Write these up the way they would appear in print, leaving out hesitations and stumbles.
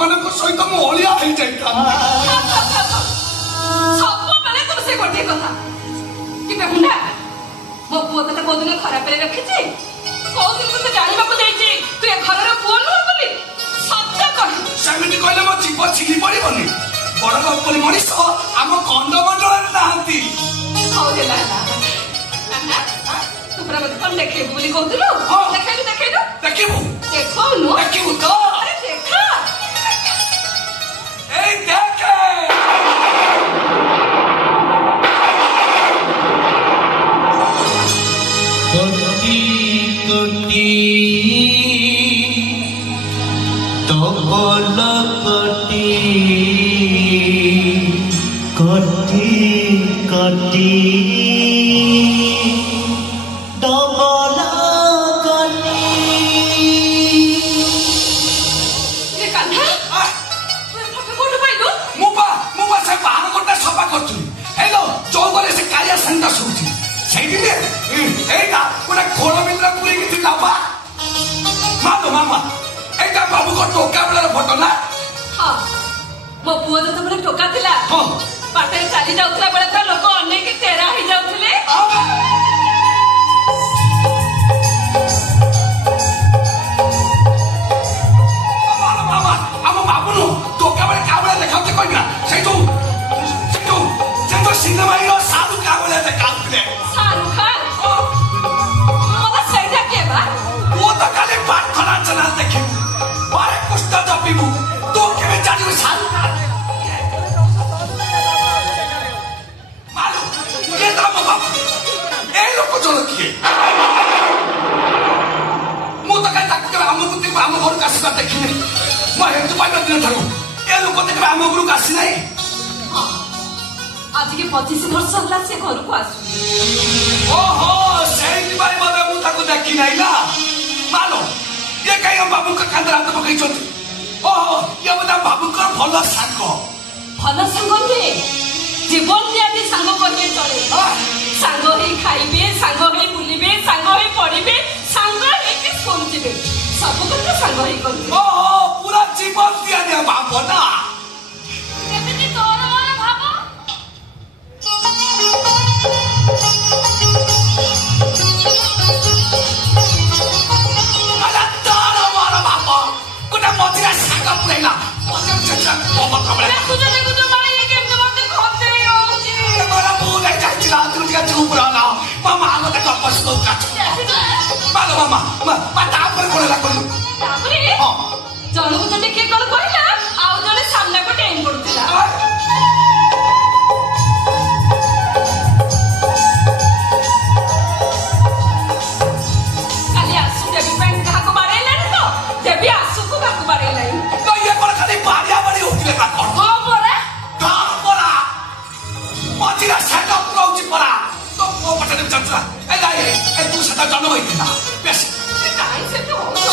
ମାନଙ୍କ ସହିତ ମୁଁ ଅଳିଆ ହେଇଯାଇଥାନ୍ତି। ସବୁବେଳେ ତମ ସେ ଗୋଟିଏ କଥା କିନ୍ତୁ ମୁଣ୍ଡା ମୋ ପୁଅ ତତେ କୋଉଦିନ ଖରାପରେ ରଖିଛି? କୋଉଦିନ ତତେ ଜାଣିବାକୁ ଦେଇଛି ତୁ ଏ ଘରର ପୁଅ ନୁହଁ ବୋଲି? ସତ୍ୟ କହ। ସେମିତି କହିଲେ ମୋ ଜୀବ ଛିଲି ପଡିବନି। ବଡ ପରି ମଣିଷ ଆମ କଣ୍ଡମଣ୍ଡଳରେ ନାହାନ୍ତି। ହଉ ହେଲା ହେଲା ତୁ ପୁରା ମତେ କଣ ଦେଖେଇବୁ ବୋଲି କହୁଥିଲୁ? ଦେଖେଇଲୁ ଦେଖେଇଲୁ ଦେଖିବୁ ଦେଖଉନୁ ଦେଖିବୁ ତ ଆରେ ଦେଖା ଏଇ ଦେଖେ কোটি কোটি তবল কোটি কোটি কোটি তবল কোটি ଏ କାହ୍ନା ତୁ ଏ ଫଟୋ କୋଉଠୁ ପାଇଲୁ? ମୁଁ ବା ସେ ବାହାର ଗୋଟା ସଫା କରୁଥିଲି। ହେଇଲୋ ଚୌକରେ ସେ କାଳିଆ ସାଙ୍ଗଟା ଶୋଉଛି ସେଇଠି ଏଇଟା ଗୋଟେ ଖୋଳ ଭିତରେ ପୁରେଇକି ଥିଲା ବା। ମାମା ମାମା ଏଇଟା ବାବୁଙ୍କ ଟୋକା ବେଳାର ଫଟୋ ନା? ହଁ ମୋ ପୁଅ ଯେତେବେଳେ ଟୋକା ଥିଲା ବାଟରେ ଚାଲି ଯାଉଥିଲା ବେଳେ ତ ଲୋକ ଅନେଇକି ତେରା ହେଇଯାଉଥିଲେ। ଆମ ବାବୁନୁ ଟୋକା ବେଳେ କାହା ଭଳିଆ ଦେଖାଉଛି କହିନା? ସେ ଯୋଉ ସିନେମା ହିରୋ ଶାହରୁଖ କାହା ଭଳିଆ ଦେଖାଉଥିଲେ? ଶାହରୁଖ ଖାନ ମତେ ସେଇଟା କିଏ ବା? ମୁଁ ତ ଖାଲି ପ୍ରାର୍ଥନା ଚ୍ୟାନେଲ ଦେଖିବୁ ପରେ କୁଷ୍ଟ ଜପିବୁ ତୁ କେବେ ଜାଣିବୁ ଶାହରୁଖ ଖାନ? ମାଲୁ କିଏ ତ ମୋ ବାବୁ ଏଇ ଲୋକ ଜଣ କିଏ? ମୁଁ ତ କାଲି ତାକୁ କେବେ ଆମ ଘରକୁ ଆସିବା ଦେଖିନି। ମୁଁ ହେତୁ ପାଇବା ଦିନ ଠାରୁ ଏ ଲୋକ କେବେ ଆମ ଘରକୁ ଆସିନାହିଁ। ଆଜିକି 25 ବର୍ଷ ହେଲା ସେ ଘରକୁ ଆସୁ। ଓହୋ ସେଇଥିପାଇଁ ବୋଧେ ମୁଁ ତାକୁ ଦେଖି ନାହିଁ ନା। ମାଲୋ ଇଏ କାହିଁ ଆମ ବାବୁଙ୍କ କାନ୍ଧରେ ହାତ ପକେଇଛନ୍ତି? ଓହୋ ଇଏ ବୋଧେ ଆମ ବାବୁଙ୍କର ଭଲ ସାଙ୍ଗ। ଭଲ ସାଙ୍ଗ ନୁହେଁ ଜୀବନ ନିହାତି ସାଙ୍ଗ କହିଲେ ଚଳେ। ସାଙ୍ଗ ହେଇ ଖାଇବେ, ସାଙ୍ଗ ହେଇ ବୁଲିବେ, ସାଙ୍ଗ ହେଇ ପଢିବେ, ସାଙ୍ଗ ହେଇକି ସ୍କୁଲ ଯିବେ, ସବୁ କଥା ସାଙ୍ଗ ହେଇ କରିବେ। ଓହୋ ପୁରା ଜୀବନ ଦିଆ ଭାବ ନା? ଏମିତି ତୋର ମୋର ଭାବ। ତୋର ମୋର ଭାବ ଗୋଟେ ମଝିରେ ସାଙ୍ଗ ପୁରେଇଲା ତାପରେ କଣ ହେଲା କହିଲୁ? ତାପରେ ଜଣକୁ ଯଦି କିଏ କଣ କହିଲା ଆଉ ଜଣେ ସାମ୍ନାକୁ ଡେଇଁ ପଡୁଥିଲା। କାଲି ଆସୁ ଦେବୀ ପାଇଁ କାହାକୁ ବାଡେଇଲାଣି ତ ଦେବୀ ଆସୁକୁ କାହାକୁ ବାଡେଇଲାଣି। ଇଏ କଣ ଖାଲି ବାଡିଆ ବାଡି ହଉଥିଲେ ନା କଣ? ହଁ ପରା ପରା ମଝିରେ ସାଙ୍ଗ ପୁରଉଛି ପରା ତ ପୁଅ ପଟେ ଚାଲୁଥିଲା। ଏ ତୁ ସେଟା ଜନ୍ମ ହେଇଥିଲା ବେଶୀ କାହିଁ ସେଠି ହଉଛ?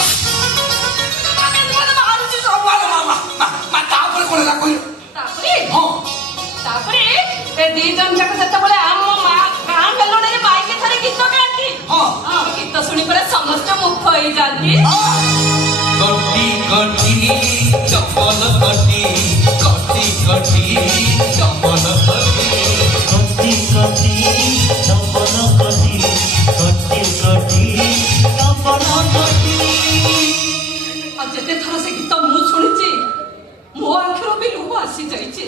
ତାପରେ କଣ ହେଲା କହିଲୁ? ତାପରେ ହଁ ତାପରେ ଏ ଦି ଜଣ ଯାକ ଯେତେବେଳେ ଆମ ମା ଗାଁ ମେଲୋଡିରେ ମାଇକି ଧରି ଗୀତ ଗାଆନ୍ତି ଗୀତ ଶୁଣି ପରେ ସମସ୍ତେ ମୁଗ୍ଧ ହେଇଯାନ୍ତି। কোটি কোটি চপল কোটি কোটি কোটি চপল কোটি কোটি কোটি চপল কোটি কোটি কোটি চপল কোটি। ଆଉ ଯେତେ ଥର ସେ ଗୀତ ମୁଁ ଶୁଣିଛି ମୋ ଆଖିରୁ ବି ଲୁହ ଆସି ଯାଇଛି।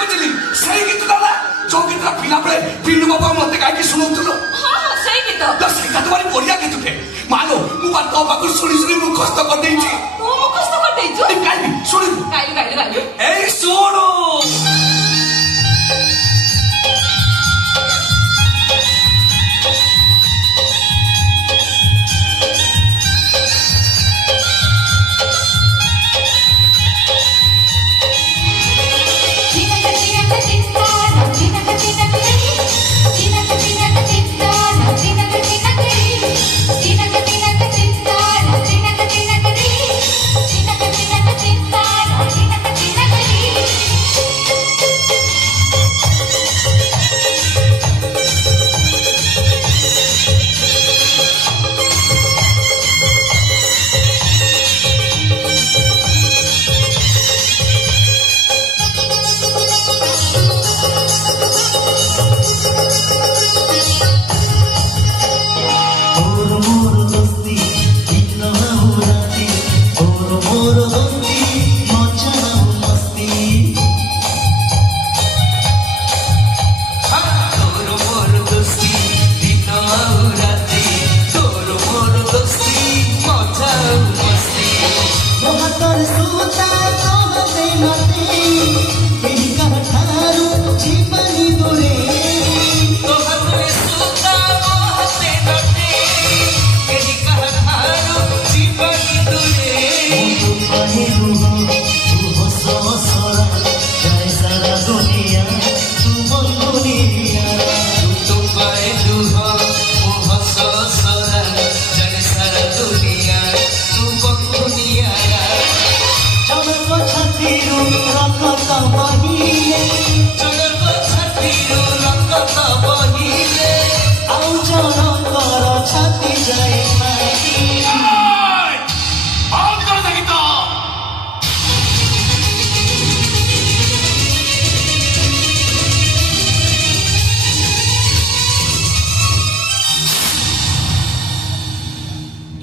ବୁଝିଲି ସେଇ ଗୀତଟା ନା ଯୋଉ ଗୀତଟା ପିଲାବେଳେ ପିଲୁ ବାବା ମତେ କାହିଁକି ଶୁଣଉଥିଲୁ? ହଁ ସେଇ ଗୀତ ସେଇଟା ତ ଭାରି ବଢିଆ ଗୀତଟେ। ମାଲୋ ମୁଁ ବା ତୋ ପାଖରୁ ଶୁଣି ମୁଖସ୍ତ କରିଦେଇଛି। ତୁ ମୁଖସ୍ତ କରିଦେଇଛୁ? ଗାଇବି ଶୁଣିବୁ? ଗାଇଲୁ ଏଇ ଶୁଣୁ Tina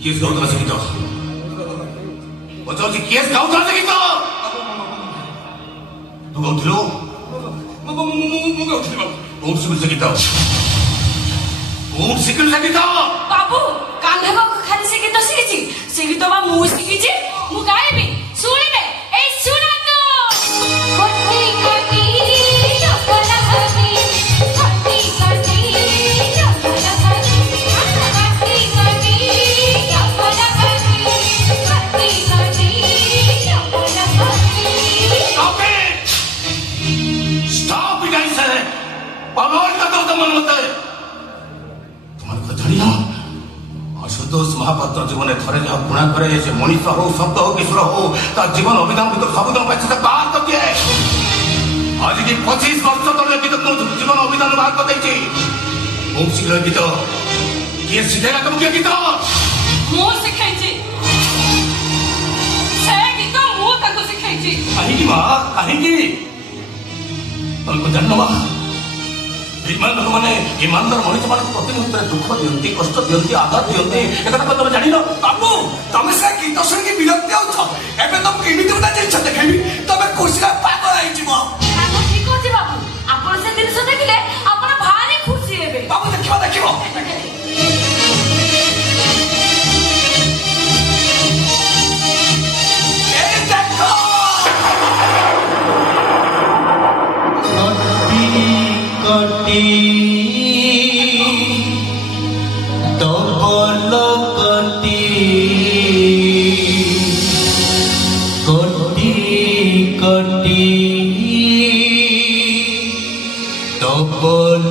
किस गाउँदा से गीत पचाउँछ केस गाउँदा से गीत तू गाउँथिलो म गाउँथिलो कोण सिकुल से गीत कोण सिकुल से गीत बाबू कान्हा को खाली से गीत शिखिछि से गीत बा मु शिखिछि मु गाइबी सुनिबे ए सुनतो कोठी कोठी चपला हसी कोठी कोठी चपला हसी कोठी कोठी चपला हसी कोठी कोठी चपला हसी ओके स्टॉप इट आई से पवन का तो मन मत तुम्हारे को जानियो आशुतोष महापात्र जीवन थरे जहाँ गुणा करे से मनीष हो शब्द हो किशोर हो तार जीवन अभिधान भर सबुदान पाई से बाहर कर दिए आज की 25 वर्ष तले गीत जीवन अभिधान बाहर कर देछि खूब शीघ्र गीत किए शिखेगा तुमके गीत मु शिखाइछि से गीत मु ताको शिखाइछि कहीं की माँ कहीं की तुमको जानना माँ ईमान लोक माने ईमानदार मनीष मान प्रतिनिधि दुख दियंती कष्ट दियंती आघात दियंती एकटा को तुम जानिनो बाबू तमे से गीत सुन के विरक्ति होछ एबे तुम केमिति उठा जिंस देखेबी तमे खुशी पागल आई जीवो हम ठीक होछि बाबू आपण से दिन से देखले आपण भारी खुशी हेबे बाबू देखिबो देखिबो ए देखो कटी डबल कटी कटी कटी डबल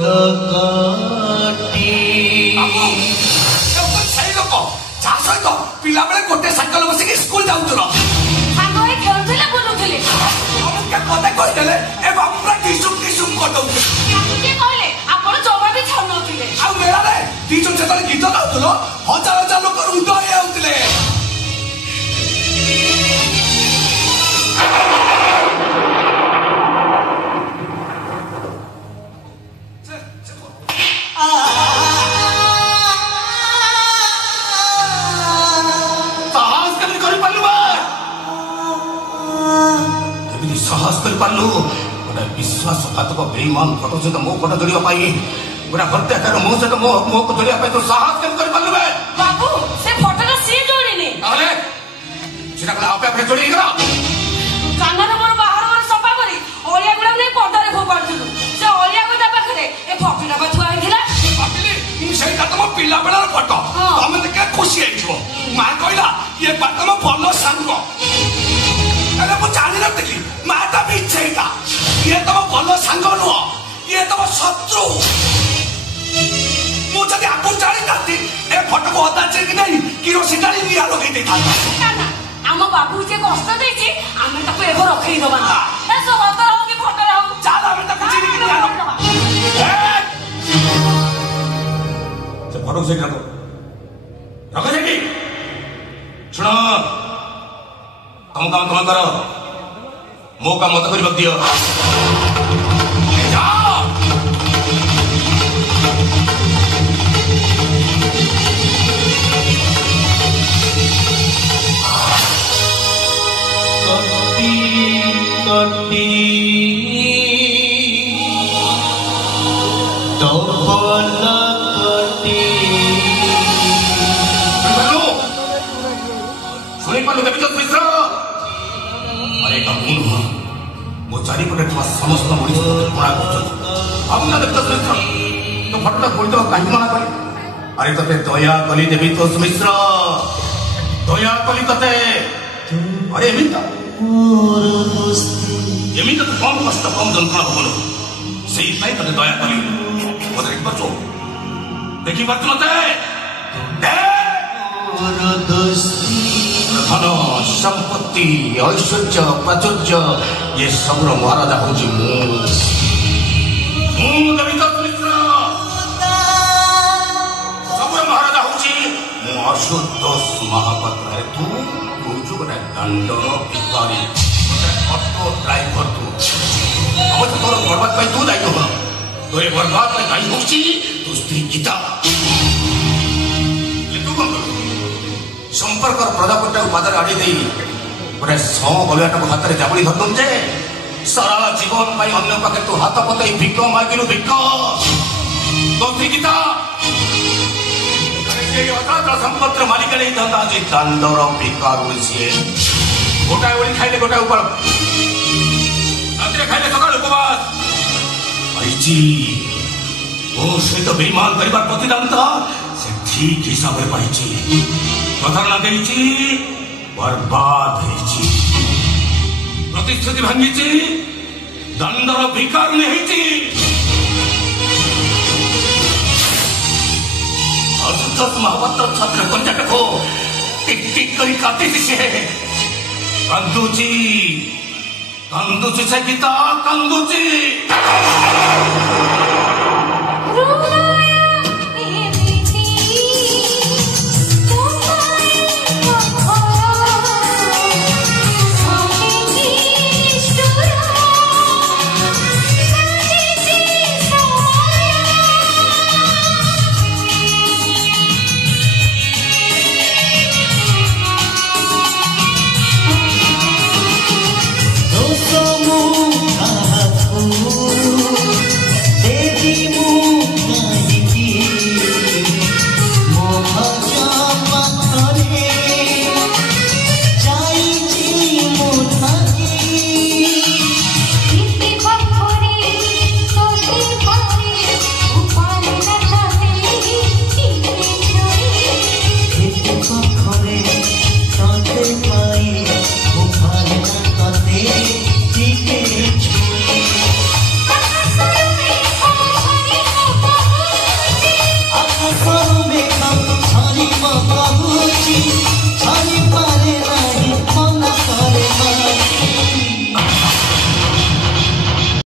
कटी सही लोक जा सहित पिला बेले गोटे साइकेल बसिक स्कूल जाउतलो साଙ୍ଗ ହେଇ ଖେଳୁଥିଲେ ବୁଲୁଥିଲେ हमके कते कहि देले ए बाबूरा किसुम कटौते କିଏ କହିଲେ ଆପଣ ଜମା ବି ଛାଡୁନଥିଲେ ଆଉ ମେଳାରେ ଦି ଜଣ ଯେତେବେଳେ ଗୀତ ଗାଉଥିଲ ହଜାର ହଜାର ଲୋକ ରୁଣ୍ଡ ହେଇଯାଉଥିଲେ ସାହସ କେମିତି କରିପାରିଲୁ ବା କେମିତି ସାହସ କରିପାରିଲୁ ଗୋଟେ ବିଶ୍ୱାସଘାତକ ବେଇମାନ ଫଟୋ ସହିତ ମୋ ଫଟୋ ଯୋଡ଼ିବା ପାଇଁ ଗୋଟେ ହତ୍ୟାକାର ମୋ ସହିତ ମୋକୁ ଯୋଡ଼ିବା ପାଇଁ ତୁ ସାହସ କେମିତି କରିପାରିଲୁ ବେ ବାବୁ ସେ ଫଟୋଟା ସିଏ ଯୋଡ଼ିନି ତାହେଲେ ସେଟା କଣ ଆପେ ଆପେ ଯୋଡ଼ି ହେଇଗଲା କାନରେ ମୋର ବାହାରଘର ସଫା କରି ଅଳିଆ ଗୁଡାକୁ ନେଇ ପଦାରେ ଫୋପାଡୁଥିଲୁ ସେ ଅଳିଆ ଗଦା ପାଖରେ ଏ ଫଟୋଟା ବା ଥୁଆ ହେଇଥିଲା ସେଇଟା ତମ ପିଲା ବେଳର ଫଟୋ ତମେ ଦେଖିଲେ ଖୁସି ହେଇଯିବ ମା କହିଲା ଇଏ ବା ତମ ଭଲ ସାଙ୍ଗ ହେଲେ ମୁଁ ଜାଣିନଥିଲି ମାଟା ବି ସେଇଟା ଇଏ ତମ ଭଲ ସାଙ୍ଗ ନୁହଁ ଇଏ ତମ ଶତ୍ରୁ ମୁଁ ଯଦି ଆଗରୁ ଜାଣିଥାନ୍ତି ଏ ଫଟୋକୁ ଅଦା ଚିରିକି ନେଇ କିରୋସିନ ଢାଳି ନିଆଁ ଲଗେଇ ଦେଇଥାନ୍ତା ନା ନା ଆମ ବାବୁ ଯେ କଷ୍ଟ ଦେଇଛି ଆମେ ତାକୁ ଏବେ ରଖେଇଦବା ନା ଏ ସହତରେ ହଉ କି ଫଟୋରେ ହଉ ଚାଲ ଆମେ ତାକୁ ଚିରିକି ନିଆଁ ଲଗେଇଦବା ସେ ଫଟୋକୁ ସେଇଠି ରଖ ସେଇଠି ଶୁଣ ତମ କାମ ତମେ କର ମୋ କାମ ମତେ କରିବାକୁ ଦିଅ कटी डबल कटी ଶୁଣିପାରିଲୁ ଦେବୀଚନ୍ଦ ମିଶ୍ର अरे कानून हुआ वो चारिपटे थोड़ा समस्त मनीष मना कर देवतोष मिश्र तो फटोटा कोई तो कहीं मना करे अरे तते दया कली देवतोष मिश्र दया कली तते अरे एमिता तो कम कष्ट कम जंत्रणा हबन से तते दया कली मत देखी पार्छु मते धन संपत्ति ऐश्वर्य प्राचुर्य ये सब महाराजा हूँ देवतोष मिश्र सब महाराजा हूँ आशुतोष महापात्र तू कौचु गोटे दंडर भिखारी ऑटो ड्राइवर तू अब तो तोर बर्बाद पाई तू दायी हो तो ये बर्बाद पाई दायी हो तू स्त्री गीता तू कौन कर संपर्क प्रजापति पादर आड़ी दे गोटे सौ बलियाटा हाथ में जाबड़ी धरदु जे सारा जीवन अन्य पाखे तू हाथ पतई भिक मागिलु भिक गीता संपत्र मालिक नहीं था आज दांडर भिकारू सी गोटाए ओली खाइले गोटाए ऊपर रात्रि खाइले सकाल उपवास ओ सहित बेईमान कर प्रतिदान से ठीक हिसाब से पाई प्रधारणा देती बर्बाद होती प्रतिश्रुति भांगी दंडर भिकार नहीं अशुद्ध महापत्र छात्र कंजाट को टिक टिक कर काटी से कंदुची कंदुची से गीता कंदुची